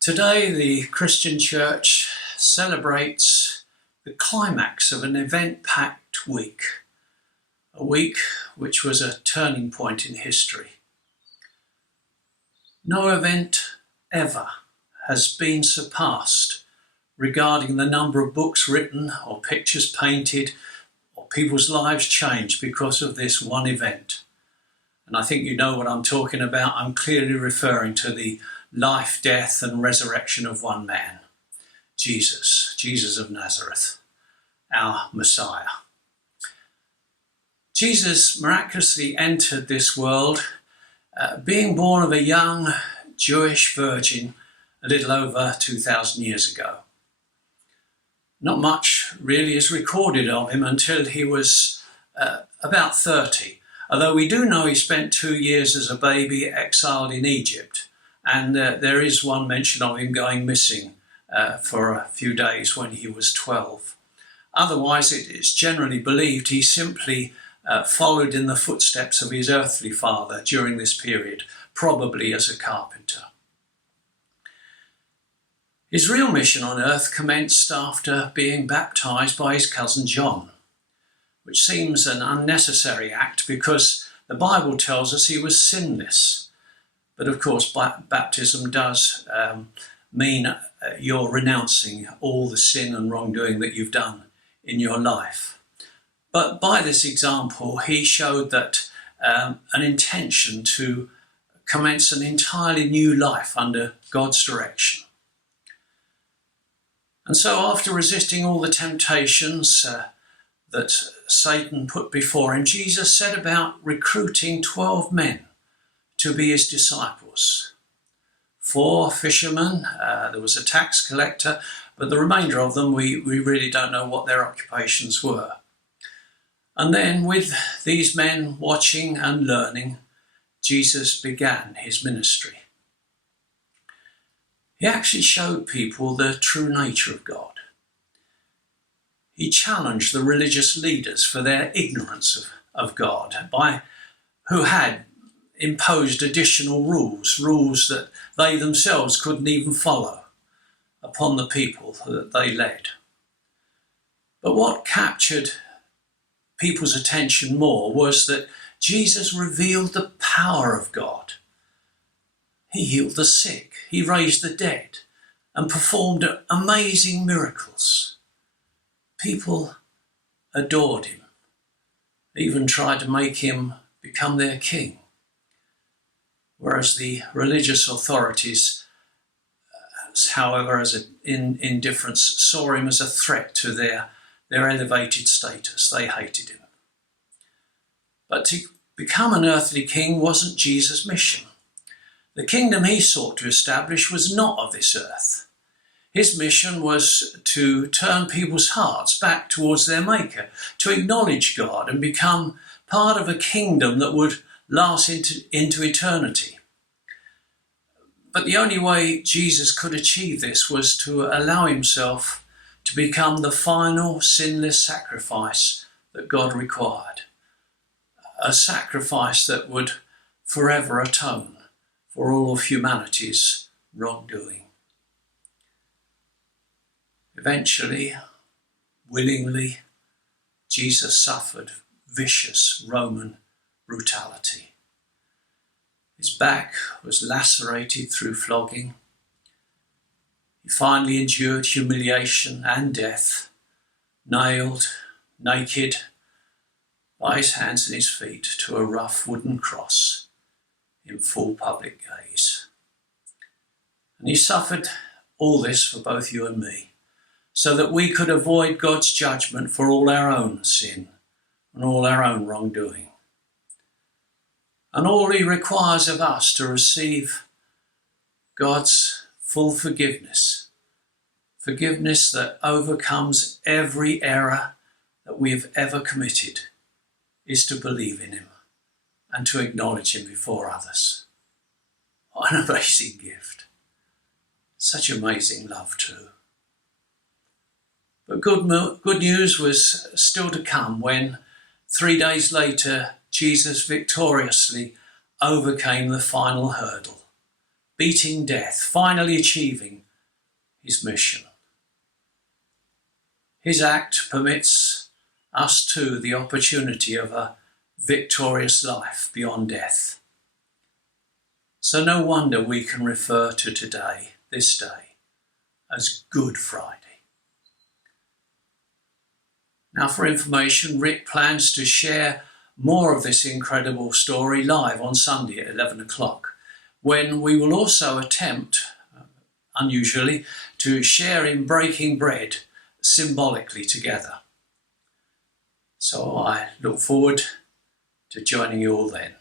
Today, the Christian Church celebrates the climax of an event-packed week, a week which was a turning point in history. No event ever has been surpassed regarding the number of books written or pictures painted or people's lives changed because of this one event. And I think you know what I'm talking about. I'm clearly referring to the life, death and resurrection of one man, Jesus of Nazareth, our Messiah. Jesus miraculously entered this world being born of a young Jewish virgin a little over 2,000 years ago. Not much really is recorded of him until he was about 30, although we do know he spent 2 years as a baby exiled in Egypt. And there is one mention of him going missing for a few days when he was 12. Otherwise, it is generally believed he simply followed in the footsteps of his earthly father during this period, probably as a carpenter. His real mission on earth commenced after being baptized by his cousin John, which seems an unnecessary act because the Bible tells us he was sinless. But of course, baptism does mean you're renouncing all the sin and wrongdoing that you've done in your life. But by this example, he showed that an intention to commence an entirely new life under God's direction. And so after resisting all the temptations that Satan put before him, Jesus set about recruiting 12 men to be his disciples. 4 fishermen, there was a tax collector, but the remainder of them, we really don't know what their occupations were. And then with these men watching and learning, Jesus began his ministry. He actually showed people the true nature of God. He challenged the religious leaders for their ignorance of God, who had imposed additional rules that they themselves couldn't even follow upon the people that they led. But what captured people's attention more was that Jesus revealed the power of God. He healed the sick, he raised the dead, and performed amazing miracles. People adored him, even tried to make him become their king. Whereas the religious authorities, however, as in indifference, saw him as a threat to their elevated status. They hated him. But to become an earthly king wasn't Jesus' mission. The kingdom he sought to establish was not of this earth. His mission was to turn people's hearts back towards their Maker, to acknowledge God and become part of a kingdom that would last into eternity. But the only way Jesus could achieve this was to allow himself to become the final sinless sacrifice that God required. A sacrifice that would forever atone for all of humanity's wrongdoing. Eventually, willingly, Jesus suffered vicious Roman brutality. His back was lacerated through flogging. He finally endured humiliation and death, nailed, naked, by his hands and his feet to a rough wooden cross in full public gaze. And he suffered all this for both you and me, so that we could avoid God's judgment for all our own sin and all our own wrongdoing. And all he requires of us to receive God's full forgiveness that overcomes every error that we have ever committed, is to believe in him and to acknowledge him before others. What an amazing gift. Such amazing love too. But good news was still to come when 3 days later Jesus victoriously overcame the final hurdle, beating death, finally achieving his mission. His act permits us too the opportunity of a victorious life beyond death. So no wonder we can refer to today, this day, as Good Friday. Now, for information, Rick plans to share more of this incredible story live on Sunday at 11 o'clock, when we will also attempt, unusually, to share in breaking bread symbolically together. So I look forward to joining you all then.